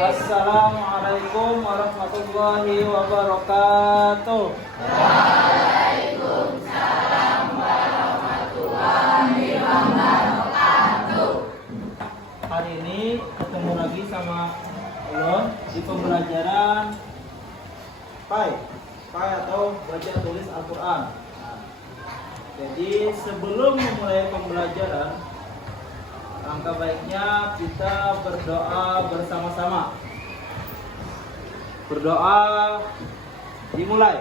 Assalamualaikum warahmatullahi wabarakatuh. Waalaikumsalam warahmatullahi wabarakatuh. Hari ini ketemu lagi sama ulun di pembelajaran PAI atau baca tulis Al-Quran. Jadi sebelum memulai pembelajaran, langkah baiknya kita berdoa bersama-sama. Berdoa dimulai.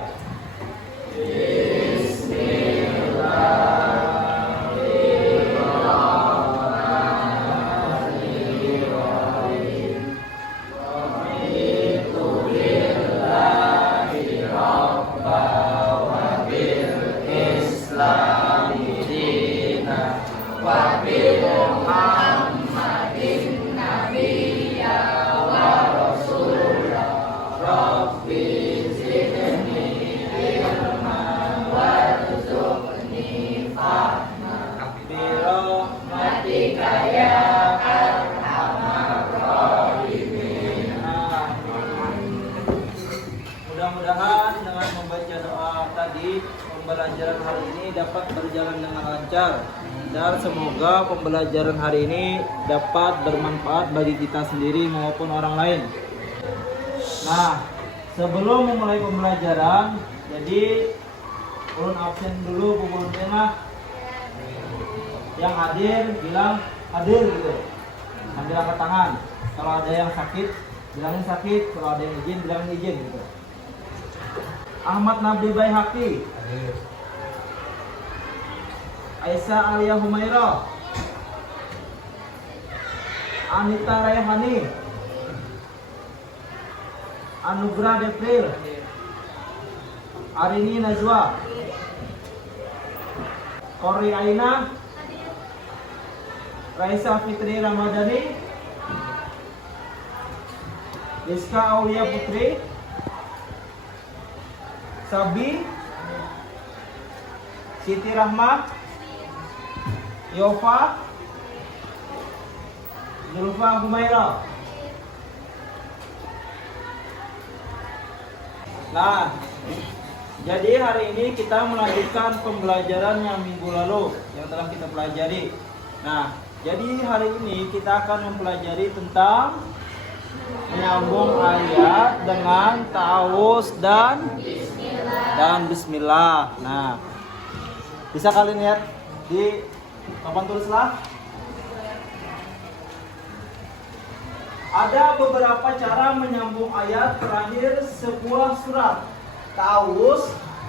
Mudah-mudahan dengan membaca doa tadi, pembelajaran hari ini dapat berjalan dengan lancar, dan semoga pembelajaran hari ini dapat bermanfaat bagi kita sendiri maupun orang lain. Nah, sebelum memulai pembelajaran, jadi ulun absen dulu pukul tengah. Yang hadir bilang hadir gitu, sambil angkat tangan. Kalau ada yang sakit, bilangin sakit. Kalau ada yang izin, bilangin izin gitu. Ahmad Nabi Baihaqi, Aisyah Alia Humaira, Anita Rayhani, Anugrah Depril, Arini Najwa, Kori Aina, Raisa Fitri Ramadhani, Rizka Aulia Putri, Sabi, Siti Rahmat, Yofa, Zulfa Humaira. Nah, jadi hari ini kita melanjutkan pembelajaran yang minggu lalu yang telah kita pelajari. Nah, jadi hari ini kita akan mempelajari tentang menyambung ayat dengan ta'awuz dan bismillah. Nah, bisa kalian lihat di papan tulislah. Ada beberapa cara menyambung ayat terakhir sebuah surat, ta'awuz,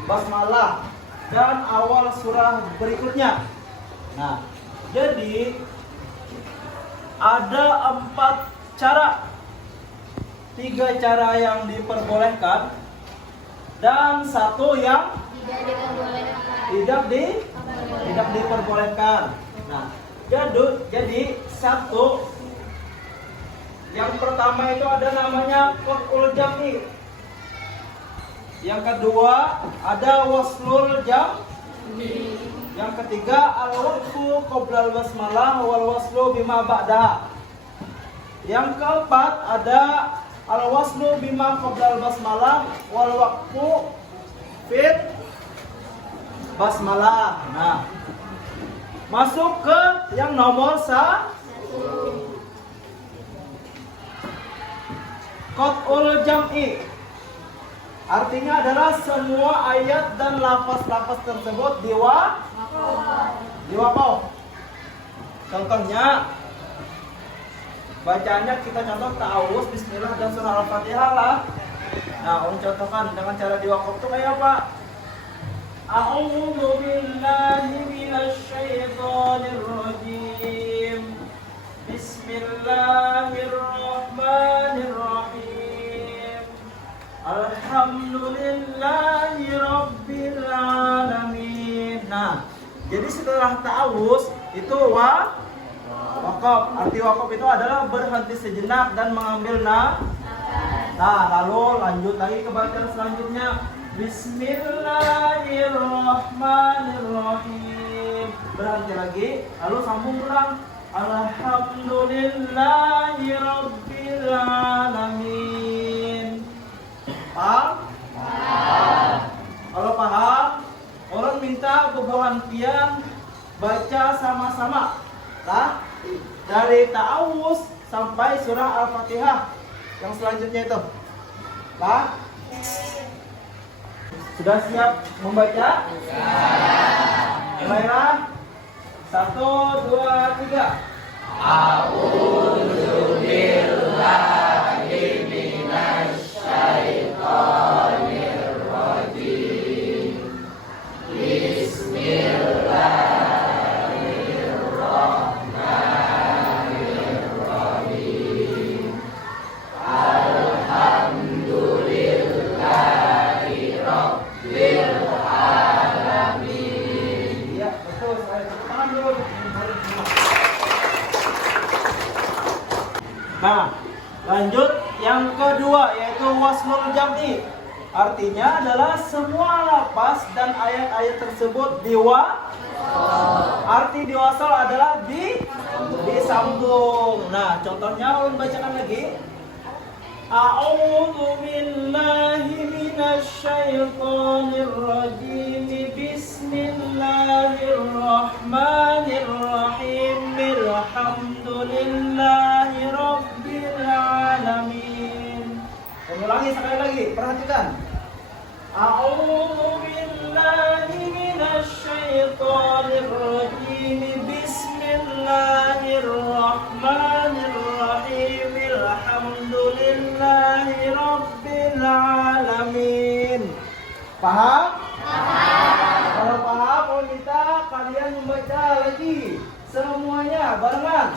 basmalah, dan awal surah berikutnya. Nah, jadi ada 4 cara. 3 cara yang diperbolehkan dan 1 yang tidak diperbolehkan. Nah, jadi 1 yang pertama itu ada namanya qat'ul jam'i. Yang kedua ada waslul jam'i. Yang ketiga al-waqfu qoblal basmalah wal waslu bima ba'daha. Yang keempat ada al-waslu bima qoblal basmalah wal waqfu fit basmalah. Nah, masuk ke yang nomor 1. Qat'ul jam'i artinya adalah semua ayat dan lafaz-lafaz tersebut diwakaf. Contohnya, bacaannya kita contoh ta'awuz, bismillah, dan surah Al-Fatihah lah. Nah, contohkan dengan cara diwakaf itu kayak apa? A'udzu billahi minasy syaithanir rajim. Bismillahirrahmanirrahim. Alhamdulillahi rabbil alamin. Nah, jadi setelah ta'awuz itu wakaf. Arti wakaf itu adalah berhenti sejenak dan mengambil Nah, lalu lanjut lagi ke bacaan selanjutnya. Bismillahirrahmanirrahim. Berhenti lagi, lalu sambung ulang. Alhamdulillahi Rabbil Alamin. Paham? Paham. Kalau paham, orang minta kebuahan pian baca sama-sama. Nah, dari ta'awuz sampai surah Al-Fatihah. Yang selanjutnya itu. Nah, sudah siap membaca? Mulailah. 1, 2, 3. Iya, betul. Saya tepuk tangan dulu. Nah, lanjut yang kedua yaitu waslul jam'i. Artinya adalah semua lafaz dan ayat-ayat tersebut arti diwasal adalah disambung. Nah, contohnya ulun bacakan lagi. A'udzu billahi minasy syaithanir rajim. Bismillahirrahmanirrahim. Alhamdulillahi rabbil alamin. Ulangi sekali lagi, perhatikan. A'udzu billahi minasy syaithanir rajim. Bismillahirrahmanirrahim. Alhamdulillahi rabbil alamin. Paham? Paham. Kalau paham, mau minta kalian membaca lagi semuanya barengan.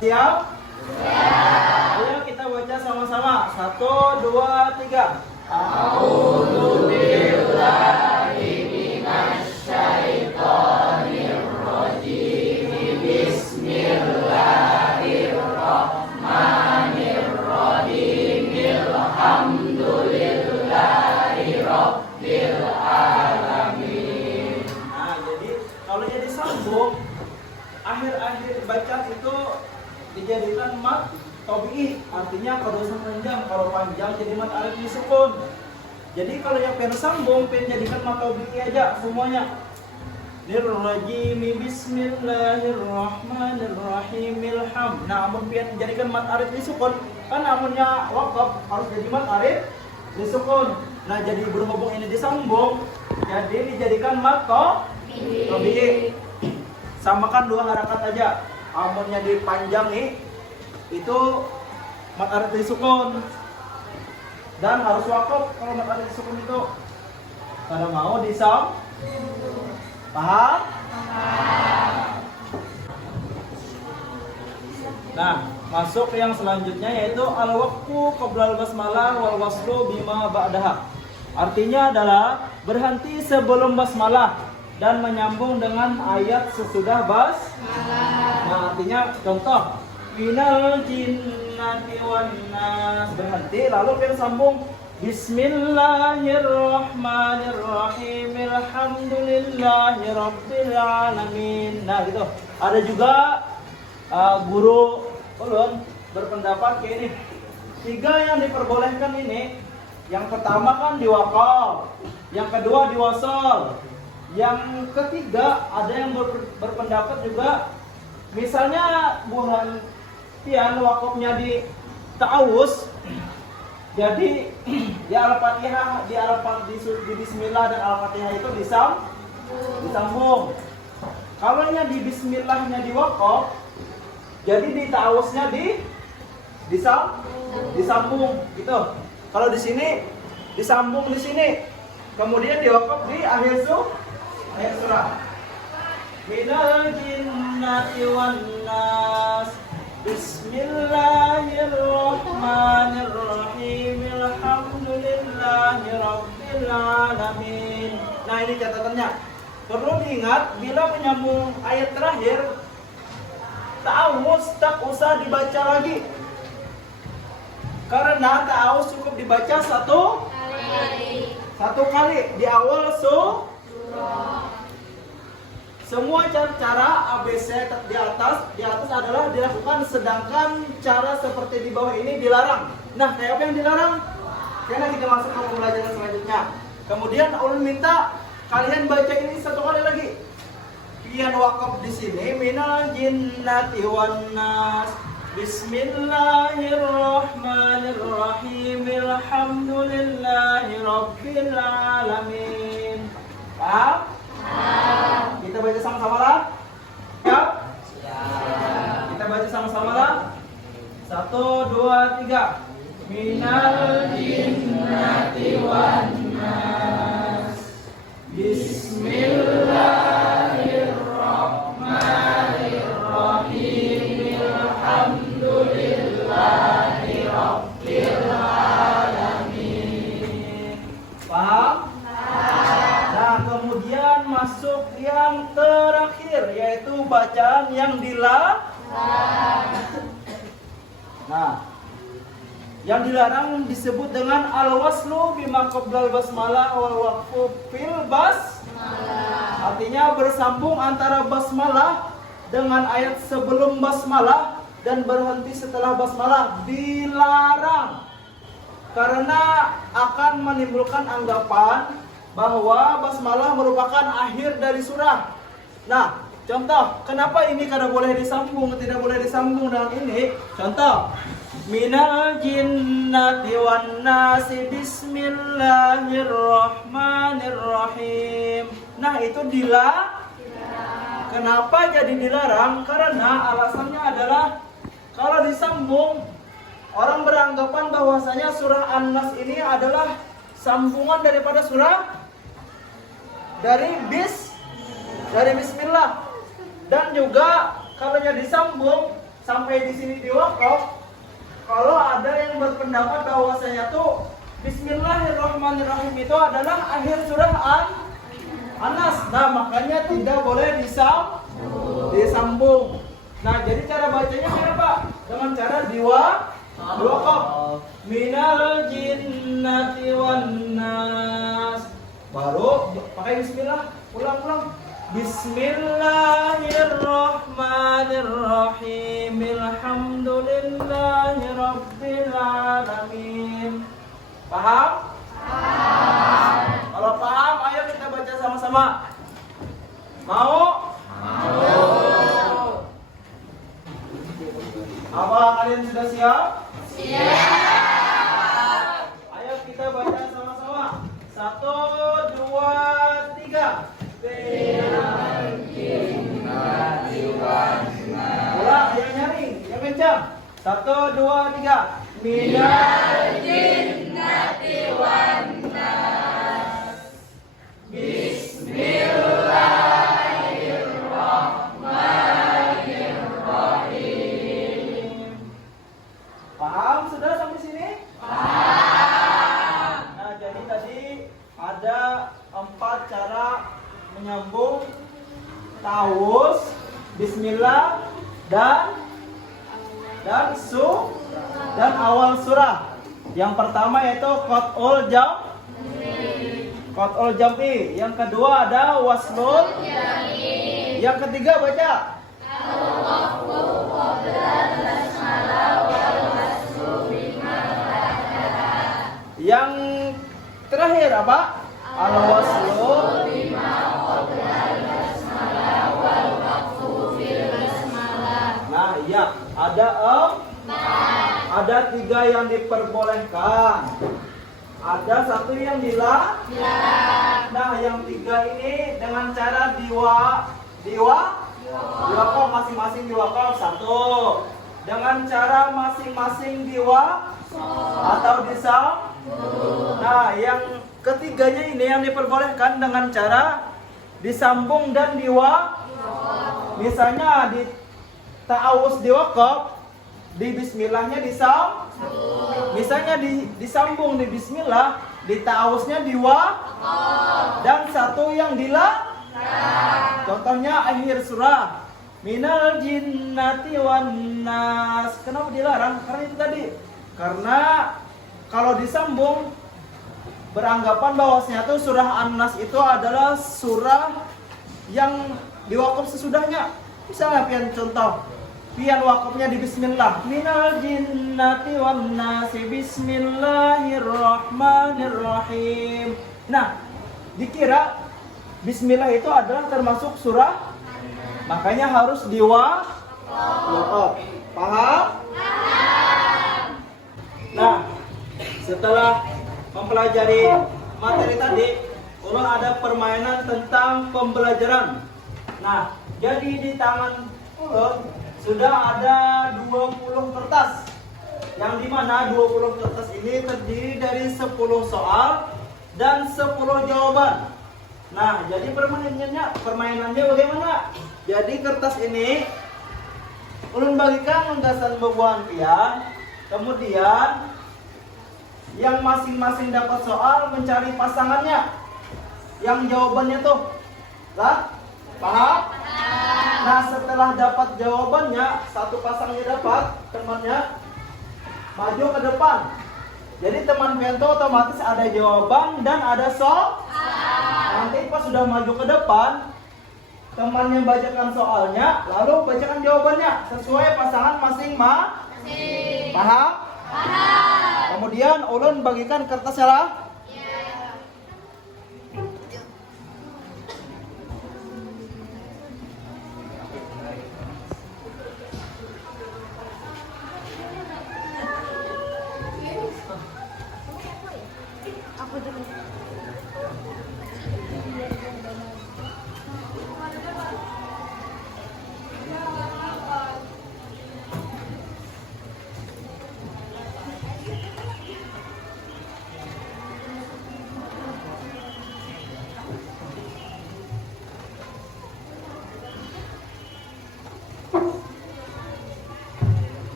Siap? Siap. Ayo kita baca sama-sama. 1, 2, 3. A'udzu billahi minasy syaithanir rajim. Bismillahirrahmanirrahim. Alhamdulillahi rabbil alamin. Nah, jadi kalau jadi sambung akhir-akhir bacaan itu dijadikan mat tabi'i, artinya kalau panjang, kalau panjang jadi mat alif disukun. Jadi kalau yang pengen sambung pengen jadikan mat tabi'i aja semuanya. Nirrajimi bismillahirrahmanirrahim. Nah, amun pengen jadikan mat alif disukun, kan amunnya waqaf harus jadi mat alif disukun. Nah, jadi berhubung ini disambung, jadi dijadikan mat tabi'i. Samakan 2 harakat aja. Amunnya dipanjang nih, itu mat alif disukun. Dan harus wakaf kalau mat alif disukun itu. Kalau mau disam. Paham? Paham. Nah, masuk yang selanjutnya yaitu al-waqfu qabla al-basmalah wal waslu bima ba'daha. Artinya adalah berhenti sebelum basmalah dan menyambung dengan ayat sesudah basmalah. Nah, artinya contoh minal jinnati wan nas, berhenti lalu kita sambung Bismillahirrahmanirrahim. Alhamdulillahi rabbil alamin. Nah, gitu. Ada juga guru ulun berpendapat kayak ini. 3 yang diperbolehkan ini, yang pertama kan diwakal, yang kedua diwasal, yang ketiga ada yang berpendapat juga misalnya buhan pian wakafnya di ta'awuz, jadi di Al-Fatihah, di Bismillah dan Al-Fatihah itu disambung. Kalau nya di Bismillahnya di wakaf, jadi di ta'awuznya disambung gitu. Kalau di sini disambung di sini, kemudian di wakaf di akhir surah. Minal jinnati wan nas. Bismillahirrahmanirrahim. Alhamdulillahi rabbil alamin. Nah, ini catatannya. Perlu diingat bila menyambung ayat terakhir, ta'awuz tak usah dibaca lagi. Karena ta'awuz cukup dibaca satu kali di awal surah. Semua cara ABC di atas adalah dilakukan, sedangkan cara seperti di bawah ini dilarang. Nah, kayak apa yang dilarang? Karena kita masuk ke pembelajaran selanjutnya. Kemudian ulun minta kalian baca ini satu kali lagi. Pian wakaf di sini minal jinnati wan nas. Bismillahirrahmanirrahim. Alhamdulillahi rabbil alamin. Paham? Kita baca sama-sama lah. Siap? Kita baca sama-sama lah. 1, 2, 3. Minal jinnati wan nas. Bismillahirrahmanirrahim. Alhamdulillahi rabbil alamin. Paham? Nah, kemudian masuk yang terakhir, yaitu bacaan yang dilarang. Nah, yang dilarang disebut dengan al-waslu bima qablal basmalah wal waqfu fil basmalah. Artinya bersambung antara basmalah dengan ayat sebelum basmalah dan berhenti setelah basmalah dilarang. Karena akan menimbulkan anggapan bahwa basmalah merupakan akhir dari surah. Nah, contoh, kenapa ini kada boleh disambung, tidak boleh disambung dengan ini? Contoh, minal jinnati wan nasi bismillahirrahmanirrahim. Nah, itu dilarang. Kenapa jadi dilarang? Karena alasannya adalah kalau disambung, orang beranggapan bahwasanya surah An-Nas ini adalah sambungan daripada surah dari bismillah. Dan juga kalau disambung sampai di sini di wakaf, kalau ada yang berpendapat bahwasanya tuh bismillahirrahmanirrahim itu adalah akhir surah An-Nas. Nah, makanya tidak boleh disambung. Nah, jadi cara bacanya apa? Dengan cara diwakaf. Minal jinnati wan nas. Baru pakai bismillah. Ulang. Bismillahirrahmanirrahim. Alhamdulillahi rabbil alamin. Paham? Kalau paham, ayo kita baca sama-sama. Mau? Apa kalian sudah siap? Siap. Ayo kita baca sama-sama. 1, 2, 3. Ulang, yang nyaring, yang kencang. 1, 2, 3. Minal jinnati wan nas. Bismillahirrahmanirrahim. Paham sudah sampai sini? Paham. Nah, jadi tadi ada 4 cara menyambung ta'awuz, bismillah, dan awal surah. Yang pertama yaitu qat'ul jam'i. Yang kedua ada waslul. Yang ketiga baca yang terakhir apa? Al-waslu. Nah, iya, ada 3 yang diperbolehkan. Ada 1 yang dilarang. Nah, yang 3 ini dengan cara diwakaf masing-masing diwakaf 1. Dengan cara masing-masing atau disambung. Nah, yang ketiganya ini yang diperbolehkan dengan cara disambung dan misalnya di ta'awuz diwakaf, di bismillahnya disambung. Misalnya disambung di bismillah, di ta'awuznya dan 1 yang dilarang. Contohnya akhir surah minal jinnati wan nas. Kenapa dilarang? Karena itu tadi. Karena kalau disambung beranggapan bahwasanya itu surah An-Nas itu adalah surah yang diwakaf sesudahnya. Misalnya pian contoh, pian wakafnya di bismillah. Minal jinnati wan nasi bismillahirrahmanirrahim. Nah, dikira bismillah itu adalah termasuk surah, makanya harus diwakaf. Paham? Nah, setelah mempelajari materi tadi, ulun ada permainan tentang pembelajaran. Nah, jadi di tangan ulun sudah ada 20 kertas. Yang dimana 20 kertas ini terdiri dari 10 soal dan 10 jawaban. Nah, jadi permainannya bagaimana? Jadi kertas ini ulun bagikan unggasan bebuan pian. Kemudian yang masing-masing dapat soal mencari pasangannya. Yang jawabannya tuh, lah, paham? Nah, setelah dapat jawabannya, satu pasangnya dapat, temannya maju ke depan. Jadi teman Bento otomatis ada jawaban dan ada soal. Nanti pas sudah maju ke depan, temannya bacakan soalnya, lalu bacakan jawabannya sesuai pasangan masing-masing. Paham? Paham. Kemudian ulun bagikan kertasnya lah.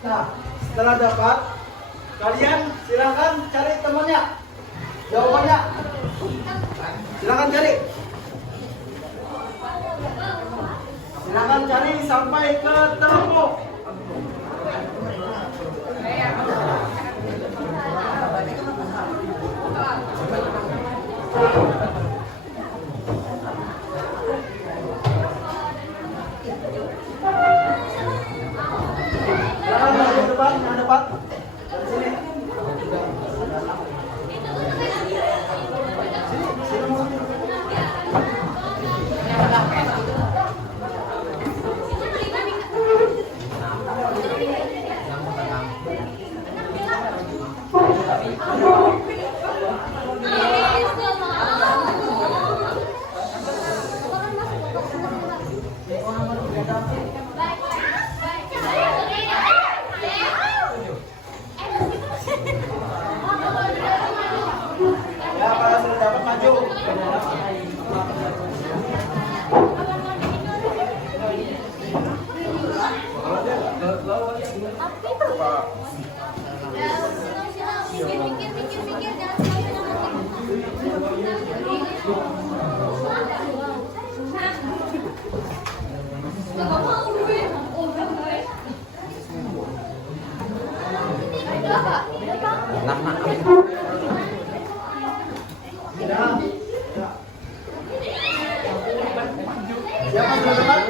Nah, setelah dapat, kalian silakan cari temannya, jawabannya. Silakan cari. Silakan cari sampai ketemu. Yang dapat dari sini. Ya, kalau sudah dapat maju. Pikir-pikir jangan Siapa sudah dapat?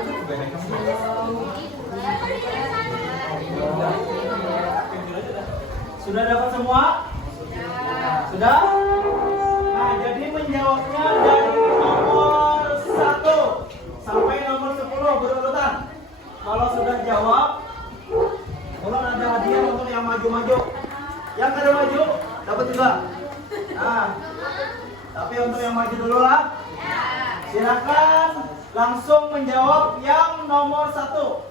Sudah dapat semua? Sudah? Nah, jadi menjawabnya dari nomor 1 sampai nomor 10 berurutan. Kalau sudah jawab, kalau ada hadiah untuk yang maju-maju. Yang kada maju, dapat juga. Nah, tapi untuk yang maju dulu lah. Silakan langsung menjawab yang nomor 1.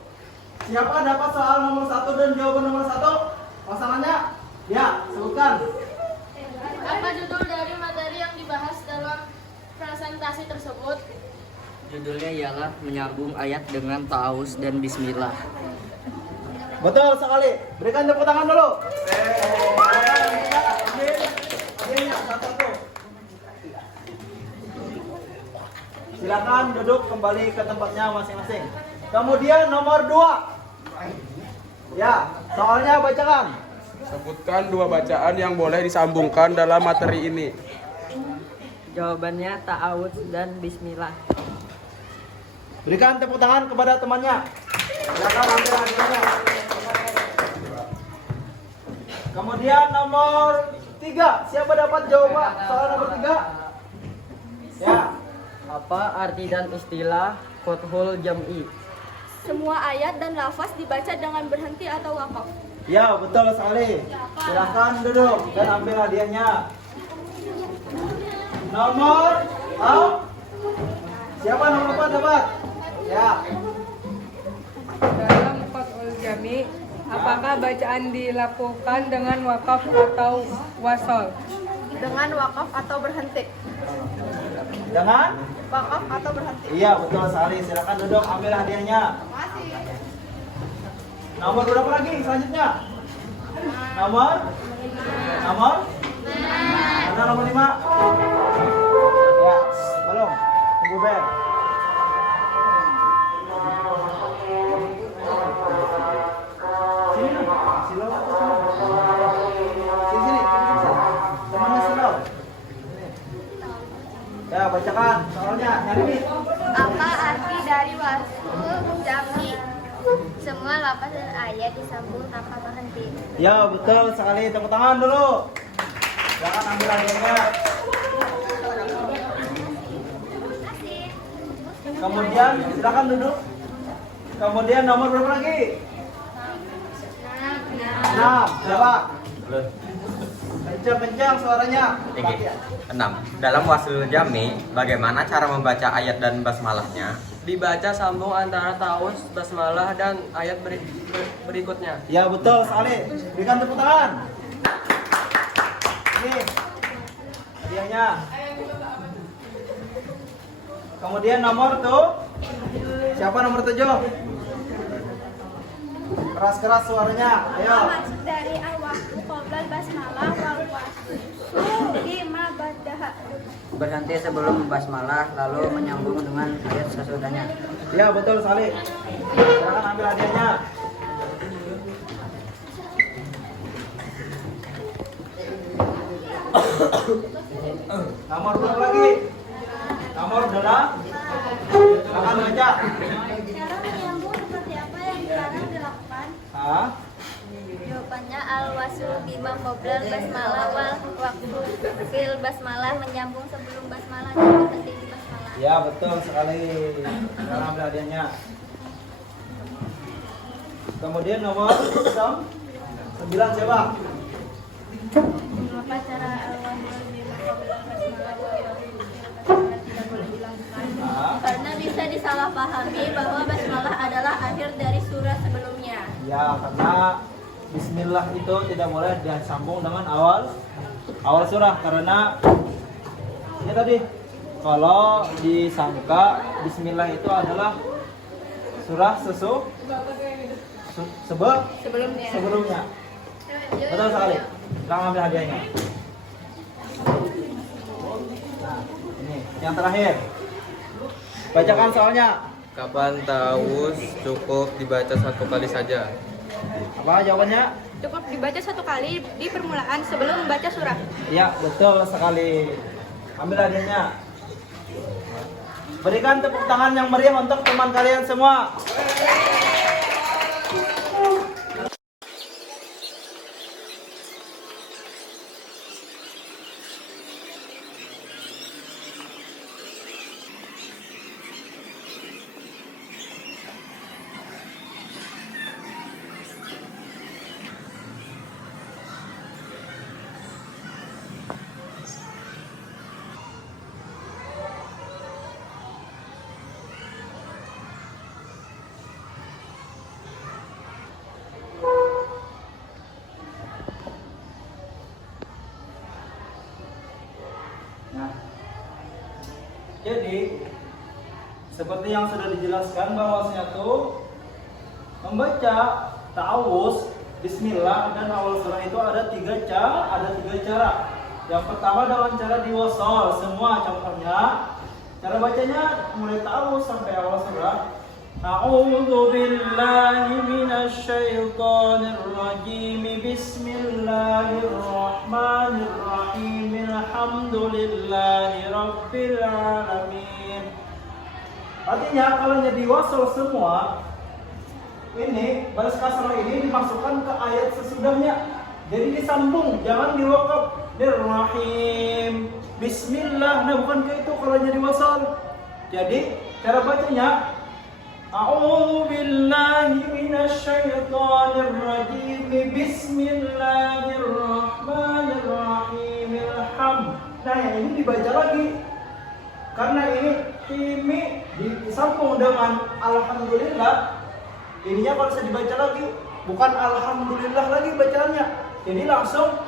Siapa dapat soal nomor 1 dan jawaban nomor 1? Pasangannya? Ya, sebutkan. Apa judul dari materi yang dibahas dalam presentasi tersebut? Judulnya ialah menyambung ayat dengan ta'awuz dan bismillah. Betul sekali. Berikan tepuk tangan dulu. Silakan duduk kembali ke tempatnya masing-masing. Kemudian nomor 2. Ya, soalnya bacakan. Sebutkan dua bacaan yang boleh disambungkan dalam materi ini. Jawabannya ta'awudz dan bismillah. Berikan tepuk tangan kepada temannya. Silakan ambil hadiahnya. Kemudian nomor 3. Siapa dapat jawaban soal nomor 3? Ya. Apa arti dan istilah fathul jam'i? Semua ayat dan lafaz dibaca dengan berhenti atau wakaf. Ya, betul sekali. Silakan duduk dan ambil hadiahnya. Nomor siapa nomor 4 dapat? Ya. Dalam fathul jami, apakah bacaan dilakukan dengan wakaf atau wasol? Dengan wakaf atau berhenti. Dengan? Wakaf atau berhenti. Iya, betul sekali. Silakan duduk ambil hadiahnya. Nomor berapa lagi selanjutnya? Nomor? Mana nomor 5? Ya, belum. Tunggu bel. Sini dong. Silau. Sini. Temannya silau. Ya, bacakan soalnya. Nyari nih. Apa arti dari wasul jami? Semua lafaz dan ayat disambung tanpa berhenti. Ya, betul sekali. Tepuk tangan dulu. Silakan ambil hadiahnya. Kemudian silakan duduk. Kemudian nomor berapa lagi? 6. Siapa? Kencang suaranya. Tinggi. 6. Dalam wasul jami, bagaimana cara membaca ayat dan basmalahnya? Dibaca sambung antara ta'awudz, basmalah dan ayat berikutnya. Ya, betul sekali. Berikan tepuk tangan. Ini hadiahnya. Kemudian nomor tuh. Siapa nomor 7? Keras-keras suaranya. Ayo. Maksud dari al-waqfu qoblal basmalah wal waslu lima badaha. Berhenti sebelum basmalah lalu menyambung dengan ayat sesudahnya. Ya, betul sekali. Silakan ambil hadiahnya. Nomor berapa lagi? Nomor 8. Silakan baca. Cara menyambung seperti apa yang dilarang dilakukan? Hah? Jawabannya al-waslu bima qoblal basmalah wal waqfu fil basmalah, menyambung sebelum basmalah dan berhenti di basmalah. Ya, betul sekali. Silakan ambil hadiahnya. Kemudian nomor 9 siapa? Apa cara al-waslu bima qoblal basmalah wal waqfu fil basmalah tidak boleh dilakukan? Hah? Karena bisa disalahpahami bahwa basmalah adalah akhir dari surah sebelumnya. Ya, karena Bismillah itu tidak boleh disambung dengan awal surah, karena ini tadi kalau disangka Bismillah itu adalah surah sebelumnya. Betul sekali. Kita ambil hadiahnya. Nah, ini yang terakhir. Bacakan soalnya. Kapan ta'awudz cukup dibaca satu kali saja? Apa jawabannya? Cukup dibaca satu kali di permulaan sebelum membaca surah. Ya, betul sekali. Ambil hadiahnya. Berikan tepuk tangan yang meriah untuk teman kalian semua. Nah, jadi seperti yang sudah dijelaskan bahwasanya tuh membaca ta'awudz, bismillah dan awal surah itu ada tiga cara. Yang pertama dengan cara diwasal, semua contohnya cara bacanya mulai ta'awudz sampai awal surah A'udzu billahi minasy syaithanir rajim. Bismillahirrahmanirrahim. Alhamdulillahi rabbil alamin. Artinya kalau jadi wasal semua ini baris kasrah ini dimasukkan ke ayat sesudahnya. Jadi disambung, jangan diwakaf. Rahim. Bismillah. Nah, bukan kayak itu kalau jadi wasal. Jadi cara bacanya A'udzu billahi minasy syaithanir rajim. Bismillahirrahmanirrahim. Nah, yang ini dibaca lagi. Karena ini himi disambung dengan alhamdulillah. Ininya kalau bisa dibaca lagi, bukan alhamdulillah lagi bacaannya. Jadi langsung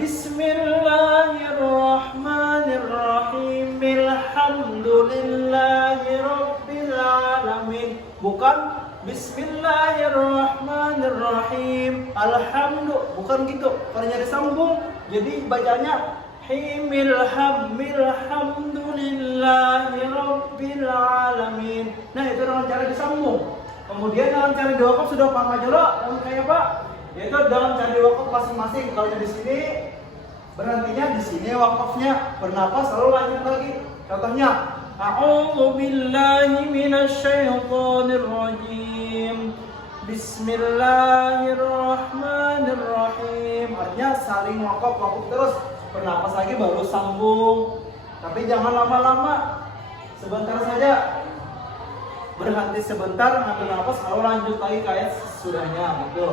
Bismillahirrahmanirrahim. Alhamdulillahirabbil alamin. Bukan Bismillahirrahmanirrahim. Bukan gitu. Kalau nyari sambung, jadi bacanya Alhamdulillahirabbil alamin. Nah, itu dengan cara disambung. Kemudian dengan cara diwakaf sudah paham aja loh. Dan kayak Pak, yaitu dalam cara diwakaf masing-masing. Kalau di sini berhentinya di sini wakafnya, bernapas lalu lanjut lagi. Contohnya, A'udzu billahi minasy syaithanir rajim. Bismillahirrahmanirrahim. Artinya saling wakaf terus, bernapas lagi baru sambung. Tapi jangan lama-lama. Sebentar saja. Berhenti sebentar, ngambil nafas, lalu lanjut lagi ke ayat sesudahnya, gitu.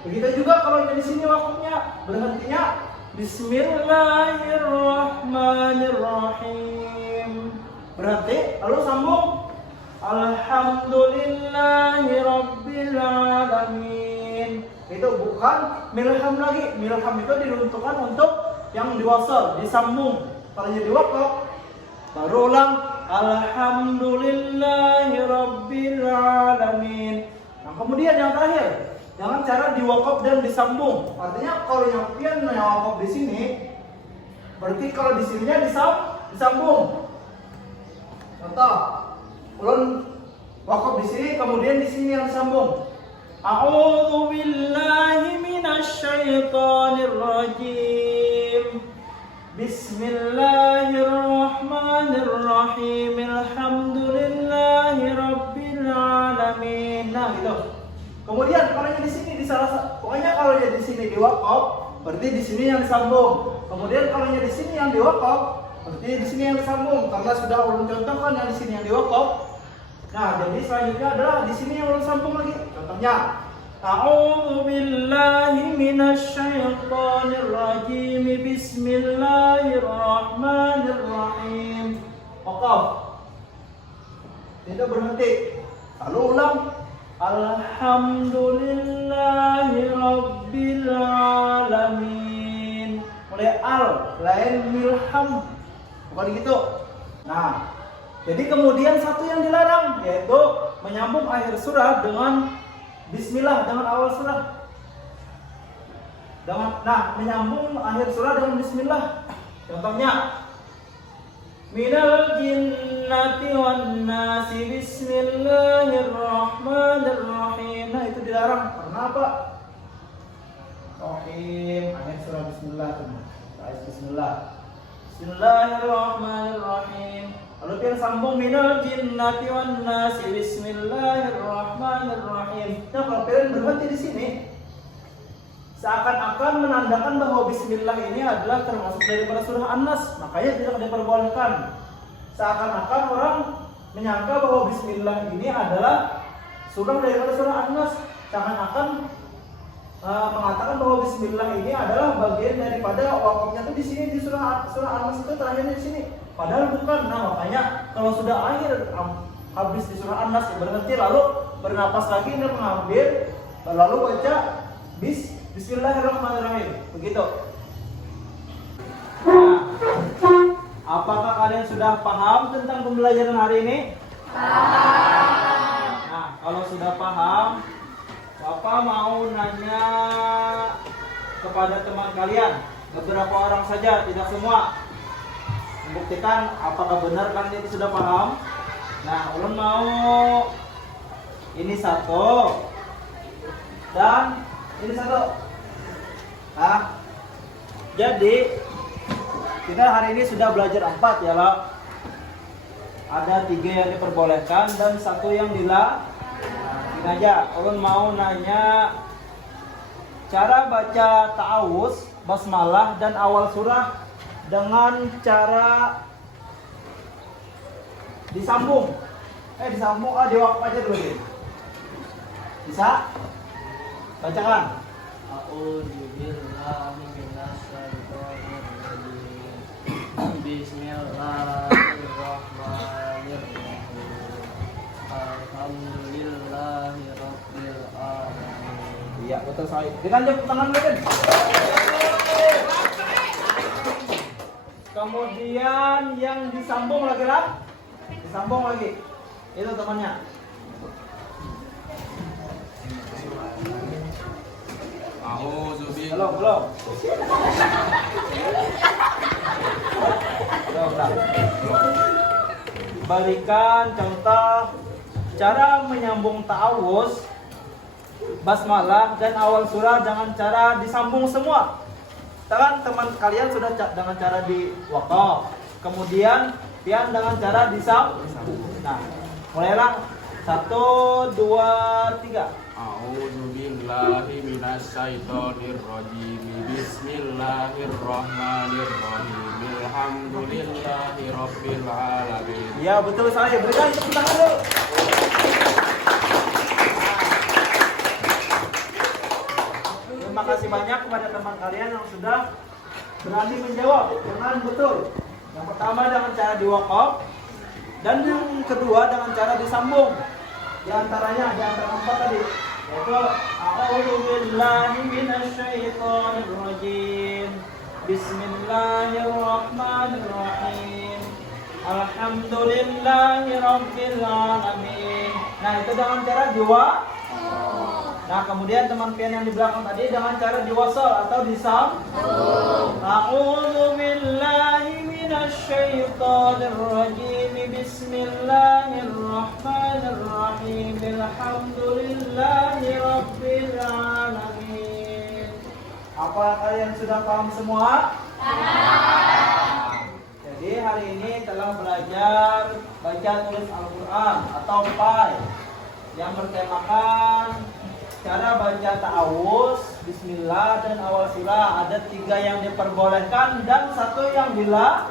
Begitu juga kalau di sini waktunya berhentinya Bismillahirrahmanirrahim. Berhenti, lalu sambung Alhamdulillahirabbil alamin. Itu bukan milham lagi. Milham itu diuntukkan untuk yang diwasal, disambung. Kalau jadi wakaf, baru ulang Alhamdulillahirabbil alamin. Nah, kemudian yang terakhir, jangan cara diwakaf dan disambung. Artinya kalau yang pian wakaf di sini, berarti kalau di sininya disambung. Contoh, ulun wakaf di sini, kemudian di sini yang disambung. A'udzu billahi minasy syaithanir rajim. Bismillahirrahmanirrahim. Alhamdulillahirabbil alamin. Nah, gitu. Kemudian kalau yang di sini pokoknya kalau yang di sini diwakaf, berarti di sini yang disambung. Kemudian kalau yang di sini yang diwakaf, berarti di sini yang disambung. Karena sudah ulun contohkan yang di sini yang diwakaf. Nah, jadi selanjutnya adalah di sini yang ulun sambung lagi. Contohnya, A'udzu billahi minasy syaithanir rajim. Bismillahirrahmanirrahim. Wakaf. Tidak berhenti. Lalu ulang. Alhamdulillahirabbil alamin. Mulai lain milham. Bukan gitu. Nah, jadi kemudian satu yang dilarang yaitu menyambung akhir surah dengan Bismillah, dengan awal surah. Menyambung akhir surah dengan Bismillah. Contohnya, Minal jinnati wan nasi bismillahirrahmanirrahim. Nah, itu dilarang. Karena apa? Rahim, akhir surah Bismillah. Ayat Bismillah. Bismillahirrahmanirrahim. Lalu dia sambung minal jinnati wan nasi bismillahirrahmanirrahim. Nah, kalau kalian berhenti di sini, seakan-akan menandakan bahwa bismillah ini adalah termasuk daripada surah An-Nas, makanya tidak diperbolehkan. Seakan-akan orang menyangka bahwa bismillah ini adalah surah daripada surah An-Nas, seakan-akan mengatakan bahwa bismillah ini adalah bagian daripada wakafnya itu di sini di surah An-Nas itu terakhirnya di sini. Padahal bukan. Nah, makanya kalau sudah habis di surah An-Nas berhenti lalu bernapas lagi dan mengambil lalu baca Bismillahirrahmanirrahim. Begitu. Nah, apakah kalian sudah paham tentang pembelajaran hari ini? Paham. Nah, kalau sudah paham, Bapak mau nanya kepada teman kalian, beberapa orang saja, tidak semua. Membuktikan apakah benar kalian itu sudah paham. Nah, ulun mau ini satu dan ini satu. Nah, jadi kita hari ini sudah belajar 4 ya lah. Ada 3 yang diperbolehkan dan 1 yang dilarang. Ini aja, ulun mau nanya cara baca ta'awuz, basmalah dan awal surah dengan cara disambung. Disambung, diwakaf aja dulu deh. Bisa? Bacakan. A'udzubillahi minasyaitonirrajim. Bismillahirrahmanirrahim. Alhamdulillahirabbil alamin. Iya, betul sekali. Dengan tepuk tangan dulu. Kemudian yang disambung lagi lah. Disambung lagi. Itu temannya. Belum. Belum. Balikan contoh cara menyambung ta'awuz, basmalah dan awal surah dengan cara disambung semua. Kan teman kalian sudah dengan cara di wakaf. Kemudian pian dengan cara disambung. Nah, mulailah 1, 2, 3. A'udzubillahi minasyaitonirrajim. Bismillahirrahmanirrahim. Alhamdulillahirabbil alamin. Ya, betul sekali. Berikan tepuk tangan dulu. Terima kasih banyak kepada teman kalian yang sudah berani menjawab dengan betul. Yang pertama dengan cara diwakaf dan yang kedua dengan cara disambung. Di antara 4 tadi yaitu a'udzubillahi minasyaitonirrajim. Bismillahirrahmanirrahim. Alhamdulillahirabbil alamin. Nah, itu dengan cara diwakaf. Nah, kemudian teman pian yang di belakang tadi dengan cara diwasal atau disambung. A'udzu billahi minasyaitonir rajim. Bismillahirrahmanirrahim. Alhamdulillahirabbil alamin. Apa kalian sudah paham semua? Jadi hari ini telah belajar baca tulis Al-Qur'an atau PAI yang bertemakan cara baca ta'awuz, bismillah dan awal surah. Ada 3 yang diperbolehkan dan 1 yang dilarang.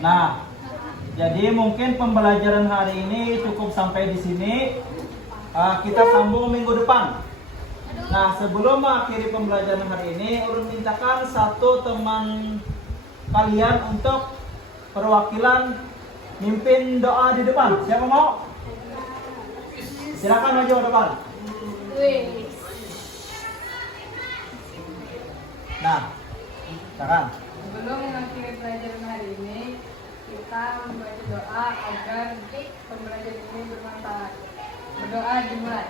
Nah, jadi mungkin pembelajaran hari ini cukup sampai di sini. Kita sambung minggu depan. Nah, sebelum mengakhiri pembelajaran hari ini, ulun mintakan 1 teman kalian untuk perwakilan mimpin doa di depan. Siapa mau? Silakan maju ke depan. Nah, silakan. Sebelum mengakhiri pelajaran hari ini, kita membaca doa agar pembelajaran ini bermanfaat. Berdoa dimulai.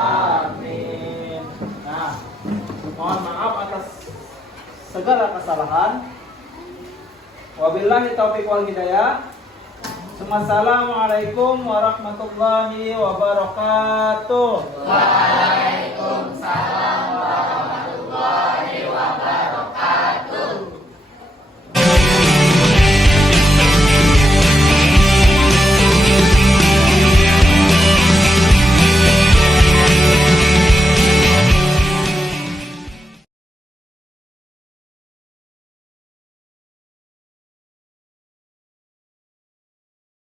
Amin. Nah, mohon maaf atas segala kesalahan. Wabillahi taufiq wal hidayah. Assalamualaikum warahmatullahi wabarakatuh. Waalaikumsalam.